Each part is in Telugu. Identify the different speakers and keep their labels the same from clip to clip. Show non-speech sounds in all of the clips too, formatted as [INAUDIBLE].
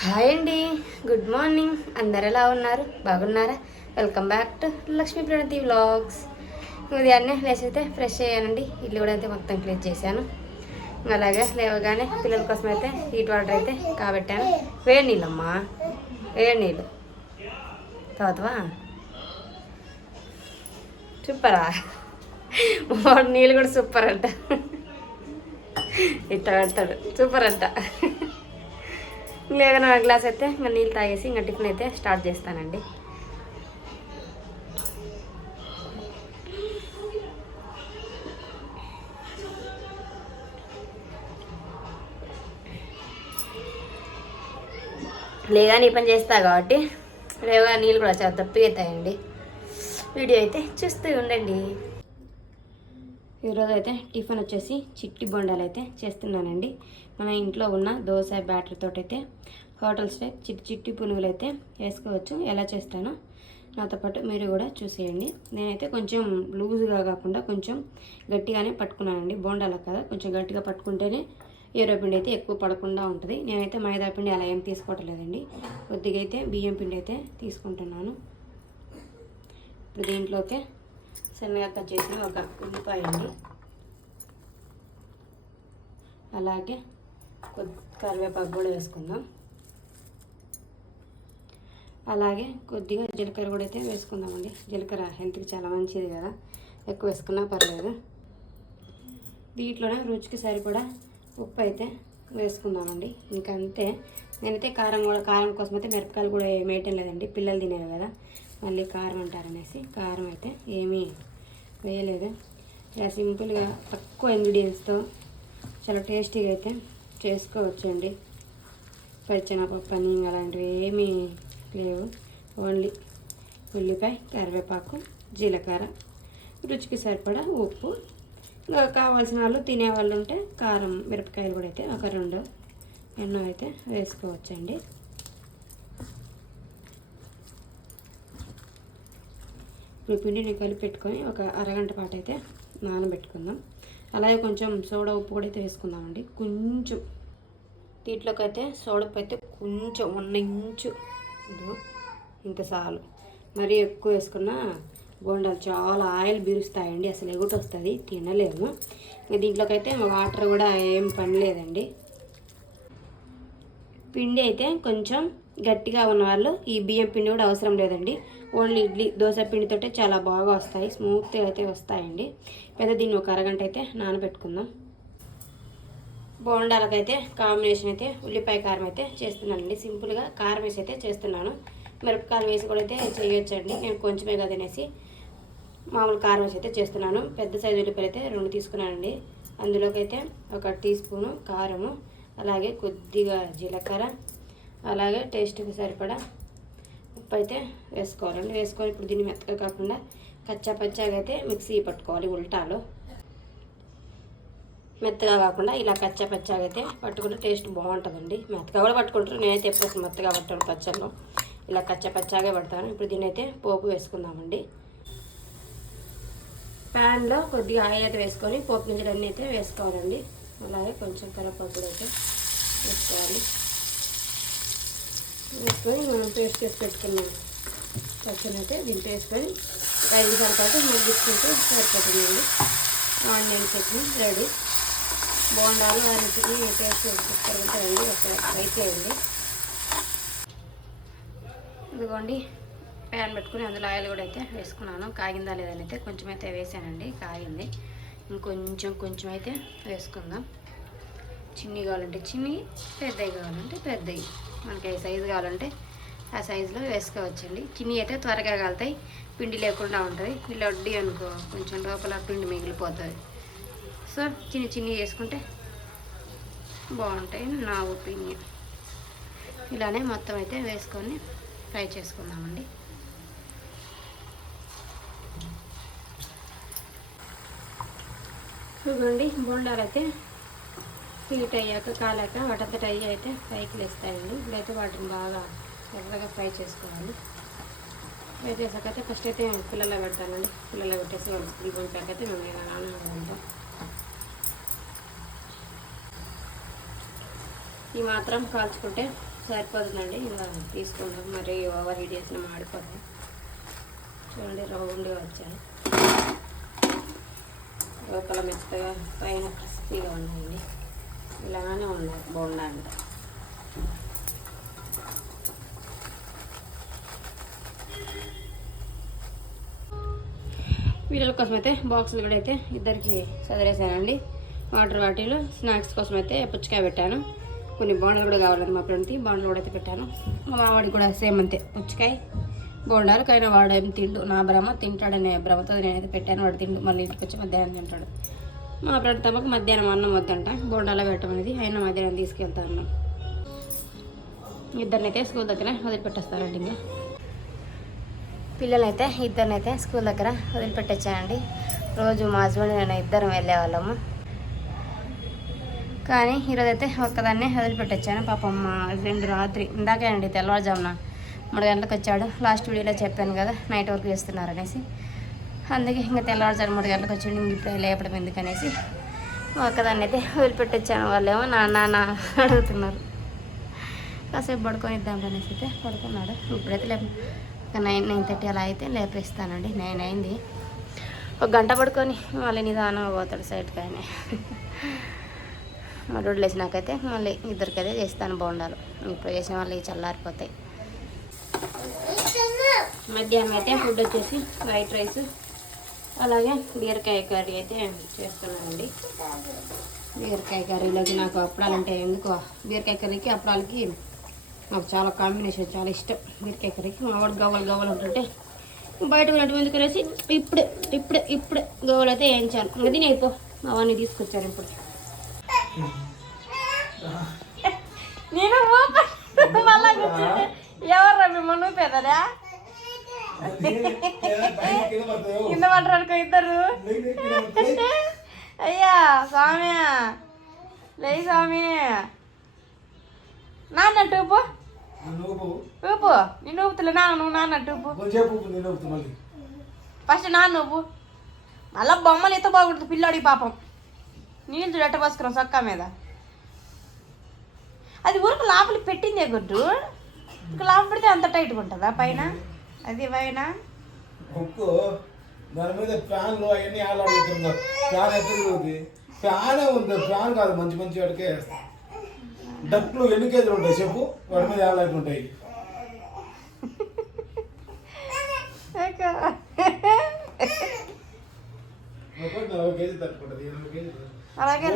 Speaker 1: హాయ్ అండి. Good morning. అందరు ఎలా ఉన్నారు? బాగున్నారా? Welcome back to Lakshmi Pranathi vlogs. ఉదయాన్నే లేచైతే ఫ్రెష్ అయ్యానండి. ఇల్లు కూడా అయితే మొత్తం క్లీన్ చేశాను. అలాగే లేవగానే పిల్లల కోసం అయితే హీట్ వాటర్ అయితే కాబెట్టాను. వేడి నీళ్ళమ్మా. వేడి నీళ్ళు. తోతవా? సూపరా? వాడు నీళ్ళు కూడా సూపర్ అంట. ఇట్ట పెడతాడు. సూపర్ అంట. లేదన్నా గ్లాస్ అయితే ఇంకా నీళ్ళు తాగేసి ఇంకా టిఫిన్ అయితే స్టార్ట్ చేస్తానండి. లేదా నీ పని చేస్తా కాబట్టి లేవగా నీళ్ళు కూడా చాలా తప్పిగా అవుతాయండి. వీడియో అయితే చూస్తూ ఉండండి. ఈరోజు అయితే టిఫిన్ వచ్చేసి చిట్టి బొండాలు అయితే చేస్తున్నానండి. మన ఇంట్లో ఉన్న దోశ బ్యాటర్ తోటైతే అయితే హోటల్ స్టైల్ చిట్టి చిట్టి పునుగులు అయితే వేసుకోవచ్చు. ఎలా చేస్తానో నాతో పాటు మీరు కూడా చూసేయండి. నేనైతే కొంచెం లూజ్గా కాకుండా కొంచెం గట్టిగానే పట్టుకున్నానండి. బోండాల కదా? కొంచెం గట్టిగా పట్టుకుంటేనే ఏరో పిండి అయితే ఎక్కువ పడకుండా ఉంటుంది. నేనైతే మైదా పిండి అలా ఏం తీసుకోవటం లేదండి కొద్దిగా అయితే బియ్యం పిండి అయితే తీసుకుంటున్నాను. ఇప్పుడు దీంట్లోకి సన్నగా కట్ చేసిన ఒక ఉల్లిపాయ అండి. అలాగే కరివేపాకు కూడా వేసుకుందాం. అలాగే కొద్దిగా జీలకర్ర కూడా అయితే వేసుకుందామండి. జీలకర్ర హెల్త్కి చాలా మంచిది కదా. ఎక్కువ వేసుకున్నా పర్లేదు. దీంట్లోనే రుచికి సరిపడా ఉప్పు అయితే వేసుకుందామండి. ఇంకా అంతే నేనైతే కారం కూడా కారం కోసం అయితే మిరపకాయలు కూడా ఏమేయటం లేదండి. పిల్లలు తినేవి కదా. మళ్ళీ కారం అంటారనేసి కారం అయితే ఏమీ వేయలేదు. ఇలా సింపుల్గా తక్కువ ఇంగ్రీడియంట్స్తో చాలా టేస్టీగా అయితే చేసుకోవచ్చండి. పచ్చినపప్పు అని అలాంటివి ఏమీ లేవు. ఓన్లీ ఉల్లిపాయ కరివేపాకు జీలకర్ర. రుచికి సరిపడా ఉప్పు. ఇంకా కావాల్సిన వాళ్ళు తినేవాళ్ళు ఉంటే కారం మిరపకాయలు కూడా అయితే ఒక రెండు ఎన్నో అయితే వేసుకోవచ్చండి. ఇప్పుడు పిండిని కలిపి పెట్టుకొని ఒక అరగంట పాటు అయితే నానబెట్టుకుందాం. అలాగే కొంచెం సోడా ఉప్పు కూడా అయితే వేసుకుందామండి. కొంచెం దీంట్లోకి అయితే సోడా అయితే కొంచెం వన్ ఇంచు ఇంత చాలు. మరీ ఎక్కువ వేసుకున్నా బోండాలు చాలా ఆయిల్ బీరుస్తాయండి అసలు ఎగుట వస్తుంది తినలేము. దీంట్లోకి అయితే వాటర్ కూడా ఏం పని లేదండి పిండి అయితే కొంచెం గట్టిగా ఉన్న వాళ్ళు ఈ బియ్యం పిండి కూడా అవసరం లేదండి. ఓన్లీ ఇడ్లీ దోశ పిండితోటే చాలా బాగా వస్తాయి స్మూత్గా అయితే వస్తాయండి. పెద్ద దీన్ని ఒక అరగంట అయితే నానబెట్టుకుందాం. బోండాలకైతే కాంబినేషన్ అయితే ఉల్లిపాయ కారం అయితే చేస్తున్నానండి. సింపుల్గా కారం వేసి అయితే చేస్తున్నాను. మిరపకాయలు వేసి కూడా అయితే చేయొచ్చండి. నేను కొంచెమే కదా అనేసి మామూలు కారం వేసి అయితే చేస్తున్నాను. పెద్ద సైజు ఉల్లిపాయలు అయితే రెండు తీసుకున్నానండి. అందులోకైతే ఒక టీ స్పూను కారము అలాగే కొద్దిగా జీలకర్ర అలాగే టేస్ట్కి సరిపడా ఉప్పు అయితే వేసుకోవాలండి. వేసుకొని ఇప్పుడు దీన్ని మెత్తగా కాకుండా కచ్చా పచ్చాగా అయితే మిక్సీ పట్టుకోవాలి ఉల్టాలో. మెత్తగా కాకుండా ఇలా కచ్చా పచ్చాగా అయితే పట్టుకుంటే టేస్ట్ బాగుంటుందండి. మెత్తగా కూడా పట్టుకుంటారు. నేనైతే ఎప్పుడు మెత్తగా పట్టాను పచ్చళ్ళు. ఇలా కచ్చా పచ్చాగా పడతాను. ఇప్పుడు దీని అయితే పోపు వేసుకుందామండి. ప్యాన్లో కొద్దిగా ఆయిల్ అయితే వేసుకొని పోపు గింజలు అన్నీ అయితే వేసుకోవాలండి. అలాగే కొంచెం కరివేపాకు కూడా అయితే వేసుకోవాలి. వేసుకొని మనం పేస్ట్ చేసి పెట్టుకున్నాం పచ్చని అయితే దీంట్లో వేసుకొని ఐదు నిమిషాల పాటు మగ్గించుకుంటే సరిపోతుందండి. Onion chutney ready. బోండాలు ఆ రుచికి టేస్ట్ సూపర్ ఉంటుందండి ఒక ట్రై చేయండి. ఇదిగోండి ప్యాన్ పెట్టుకుని అందులో ఆయిల్ కూడా అయితే వేసుకున్నాను. కాగిందా లేదని అయితే కొంచెం అయితే వేసానండి కాగింది. ఇంకొంచెం కొంచెం అయితే వేసుకుందాం. చిన్ని కావాలంటే చిన్ని పెద్దవి కావాలంటే పెద్దవి మనకి ఏ సైజు కావాలంటే ఆ సైజులో వేసుకోవచ్చండి. చిన్ని అయితే త్వరగా కాలుతాయి పిండి లేకుండా ఉంటుంది. ఈ వడ్డీ అనుకో కొంచెం లోపల పిండి మిగిలిపోతుంది. సో చిన్ని చిన్ని చేసుకుంటే బాగుంటాయి నా ఒపీనియన్. ఇలానే మొత్తం అయితే వేసుకొని ఫ్రై చేసుకుందామండి. చూడండి బొండాలు అయితే హీట్ అయ్యాక కాలాక వాటంతట అయ్యి అయితే పైకి లేస్తాయండి. ఇప్పుడైతే వాటిని బాగా ఎర్రగా ఫ్రై చేసుకోవాలి. ఫ్రై చేసాక అయితే ఫస్ట్ అయితే పిల్లల్లో పెడతానండి. పిల్లల్లో పెట్టేసి వాళ్ళు స్కూల్ పంపాక అయితే మేము ఇలా నాన్న ఈ మాత్రం కాల్చుకుంటే సరిపోతుందండి. ఇలా తీసుకుంటాం మరి ఓవర్ హీట్ చేసిన మాడిపోతాం చూడండి రౌండ్గా వచ్చాయి. లోపల మెత్తగా పైన క్రిస్పీగా ఉన్నాయండి. ఇలానే ఉన్నాయి బోండా అంటే వీడియోల కోసం అయితే బాక్సులు కూడా అయితే ఇద్దరికి చదివేసానండి వాటర్ బాటిల్ స్నాక్స్ కోసం అయితే పుచ్చకాయ పెట్టాను. కొన్ని బోండాలు కూడా కావాలండి మా ఫ్రెండ్కి. బోండాలు కూడా అయితే పెట్టాను. మా మావాడికి కూడా సేమ్ అంతే. పుచ్చకాయ బోండాలు కానీ వాడు ఏం తిండు నా భ్రమ తింటాడనే భ్రమతో నేనైతే పెట్టాను. వాడు తిండు మళ్ళీ ఇంటికి వచ్చి మధ్యాహ్నం తింటాడు. మా ఫ్రెండ్ తమకు మధ్యాహ్నం అన్నం వద్దంట. బోండాలో పెట్టడం అనేది ఆయన మధ్యాహ్నం తీసుకెళ్తాను ఇద్దరినైతే స్కూల్ దగ్గర వదిలిపెట్టేస్తారండి ఇంకా. పిల్లలైతే ఇద్దరినైతే స్కూల్ దగ్గర వదిలిపెట్టొచ్చానండి రోజు మా హస్బెండ్ నేను ఇద్దరం వెళ్ళేవాళ్ళము కానీ ఈరోజు అయితే ఒక్కదాన్నే వదిలిపెట్టొచ్చాను. పాపం మా రాత్రి ఇందాకే అండి తెల్లవారుజామున మూడు గంటలకు వచ్చాడు. లాస్ట్ వీడియోలో చెప్పాను కదా నైట్ వర్క్ చేస్తున్నారు అనేసి అందుకే ఇంకా తెల్లవారుజాము మూడు గంటలకు వచ్చాడు ఇంక ఇప్పుడే లేపడం ఎందుకనేసి. ఒక్కదాన్ని అయితే వదిలిపెట్టొచ్చాను. వాళ్ళేమో నా నాన్న అడుగుతున్నారు. కాసేపు పడుకొని ఇద్దాం అనేసి అయితే పడుకున్నాడు. ఇప్పుడైతే లేప ఒక నైన్ నైన్ థర్టీ అలా అయితే లేపేస్తానండి. నైన్ అయింది. ఒక గంట పడుకొని మళ్ళీ నిదానం పోతాడు సైడ్కి ఆయన. రోడ్లు వేసినాకైతే మళ్ళీ ఇద్దరికైతే చేస్తాను బాగుండాలి ఇప్పుడు చేసిన వాళ్ళు చల్లారిపోతాయి. మధ్యాహ్నం అయితే ఫుడ్ వచ్చేసి వైట్ రైస్ అలాగే బీరకాయ కర్రీ అయితే చేస్తున్నానండి. బీరకాయ కర్రీలోకి నాకు అప్పడాలు అంటే ఎందుకో? బీరకాయ కర్రీకి అప్పడాలకి నాకు చాలా కాంబినేషన్ చాలా ఇష్టం. బీరకాయ కర్రీకి మా వాడు గవ్వలు గవ్వలు ఉంటుంటే బయట ఉన్నటువంటి కలిసి ఇప్పుడు ఇప్పుడే ఇప్పుడే ఇప్పుడే గవ్వలు అయితే వేయించాను. అది నేను మా వాడిని తీసుకొచ్చాను ఇప్పుడు. నేను మళ్ళా కూర్చుంటే ఎవర్రా మిమ్మల్ని పెద్దరా కింద పడరు అనుకో ఇద్దరు. అయ్యా స్వామి. లే స్వామి. నాన్న టూపు ఊపు. నిన్ను ఊపుతులే నాన్న నువ్వు నాన్న టూపు ఫస్ట్ నాన్న నువ్వు మళ్ళా బొమ్మలు ఎంత బాగుంటుంది పిల్లాడి పాపం. నీళ్ళు ఎట్ట పోసుకున్నాం సొక్కా మీద? అది ఊరికి లోపలికి పెట్టిందే గుడ్డు. ఇంకా లోపల పెడితే అంత టైట్గా ఉంటుందా పైన? అది పైన?
Speaker 2: కుక్కు దాని మీద ఫ్యాన్లు అవన్నీ ఆలాడుతున్నారు ఫ్యాన్ ఎక్కడ ఫ్యానే ఉంది. ఫ్యాన్ కాదు మంచి మంచి వాడికే డక్కులు ఎన్ని కేజీలు ఉంటాయి చెప్పు? వాడి మీద ఆలాడుతూ ఉంటాయి
Speaker 1: అలాగే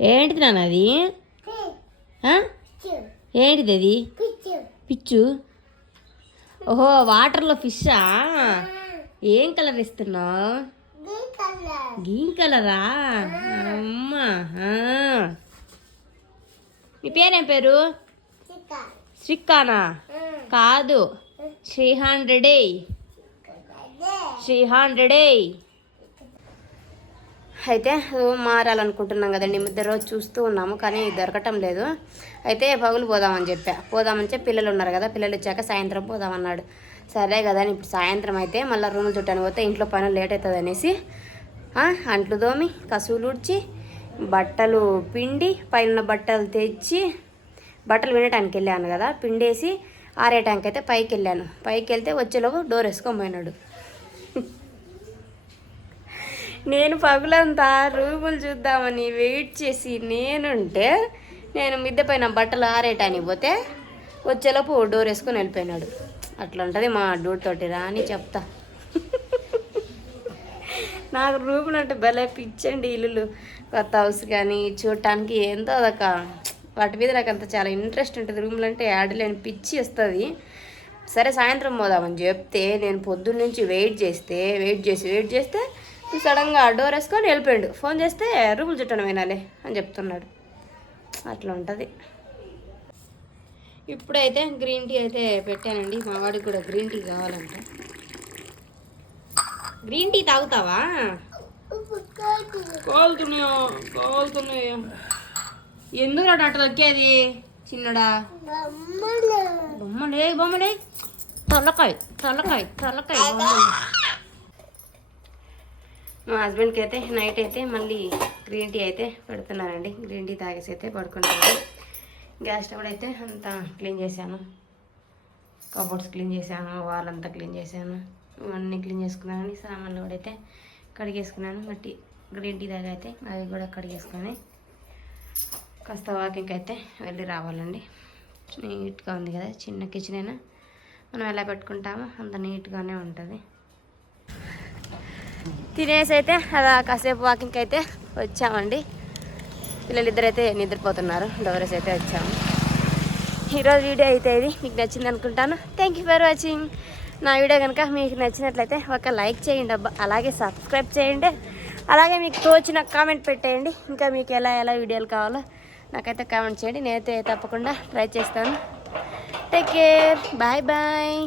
Speaker 1: ఏంటిది నాన్న అది? ఆ? ఏంటిది అది? పిచ్చు. ఓహో వాటర్లో ఫిషా? ఏం కలర్ ఇస్తున్నావు గ్రీన్ కలరా అమ్మా మీ పేరేం పేరు? శ్రీకానా. కాదు. శ్రీ హండ్రెడే శ్రీ హండ్రెడే అయితే రూమ్ మారాలనుకుంటున్నాం కదండి. ఇద్దరు రోజు చూస్తూ ఉన్నాము కానీ దొరకటం లేదు. అయితే పగులు పోదామని చెప్పా. పోదామని చెప్పి పిల్లలు ఉన్నారు కదా. పిల్లలు వచ్చాక సాయంత్రం పోదామన్నాడు. సరే కదా అని ఇప్పుడు సాయంత్రం అయితే మళ్ళీ రూములు చుట్టాను పోతే ఇంట్లో పనులు లేట్ అవుతుంది అనేసి అంట్లు దోమి కసువులు ఉడ్చి బట్టలు పిండి పైన బట్టలు తెచ్చి బట్టలు వినటానికి వెళ్ళాను కదా పిండేసి ఆరేటానికి అయితే పైకి వెళ్ళాను. పైకి వెళ్తే వచ్చేలోపు డోర్ వేసుకొని పోయినాడు నేను పగులంతా రూములు చూద్దామని వెయిట్ చేసి నేనుంటే నేను మిద్దె పైన బట్టలు ఆరేయటానికి పోతే వచ్చేలోపు డోర్ వేసుకొని వెళ్ళిపోయినాడు. అట్లా ఉంటుంది మా డూడ్ తోటి రా అని చెప్తా. [LAUGHS] నాకు రూపులు అంటే భలే పిచ్చండి ఇల్లులు. కొత్త హౌస్ కానీ చూడటానికి ఏందో అదొక వాటి మీద నాకు అంత చాలా ఇంట్రెస్ట్ ఉంటుంది. రూమ్లు అంటే యాడలేని పిచ్చి వస్తుంది. సరే సాయంత్రం పోదామని చెప్తే నేను పొద్దున్న నుంచి వెయిట్ చేస్తే వెయిట్ చేసి వెయిట్ చేస్తే సడన్గా డోర్ వేసుకొని వెళ్ళిపోయాడు. ఫోన్ చేస్తే రూములు చుట్టడం వినాలి అని చెప్తున్నాడు. అట్లా ఉంటుంది. ఇప్పుడైతే గ్రీన్ టీ అయితే పెట్టానండి. మా వాడికి కూడా గ్రీన్ టీ కావాలంట. గ్రీన్ టీ తాగుతావా? కాలుతున్నాయో? కాలుతున్నాయో? ఎందుకు అట్ట దొక్కేది చిన్నడా? బొమ్మలే బొమ్మలే. తొల్లకాయ తొలకాయ తొలకాయ మా హస్బెండ్కి అయితే నైట్ అయితే మళ్ళీ గ్రీన్ టీ అయితే పెడుతున్నారండి. గ్రీన్ టీ తాగేసి అయితే పడుకుంటారు. గ్యాస్ స్టవ్ అయితే అంతా క్లీన్ చేశాను. కబోర్డ్స్ క్లీన్ చేశాను వాల్ అంతా క్లీన్ చేశాను. ఇవన్నీ క్లీన్ చేసుకున్నాను సామాన్లు కూడా అయితే కడిగేసుకున్నాను. మట్టి గ్రీన్ టీ దాకా అయితే అవి కూడా కడిగేసుకొని కాస్త వాకింగ్కి అయితే వెళ్ళి రావాలండి. నీట్గా ఉంది కదా చిన్న కిచెన్ అయినా. మనం ఎలా పెట్టుకుంటామో అంత నీట్గానే ఉంటుంది. తినేసి అయితే అలా కాసేపు వాకింగ్కి అయితే వచ్చామండి. పిల్లలిద్దరు అయితే నిద్రపోతున్నారు డోరేస్ అయితే వచ్చాము. ఈరోజు వీడియో అయితే ఇది. మీకు నచ్చింది అనుకుంటాను. థ్యాంక్ యూ ఫర్ వాచింగ్ నా వీడియో కనుక మీకు నచ్చినట్లయితే ఒక లైక్ చేయండి అబ్బా. అలాగే సబ్స్క్రైబ్ చేయండి. అలాగే మీకు తోచిన కామెంట్ పెట్టేయండి. ఇంకా మీకు ఎలా ఎలా వీడియోలు కావాలో నాకైతే కామెంట్ చేయండి. నేనైతే తప్పకుండా ట్రై చేస్తాను. Take care bye bye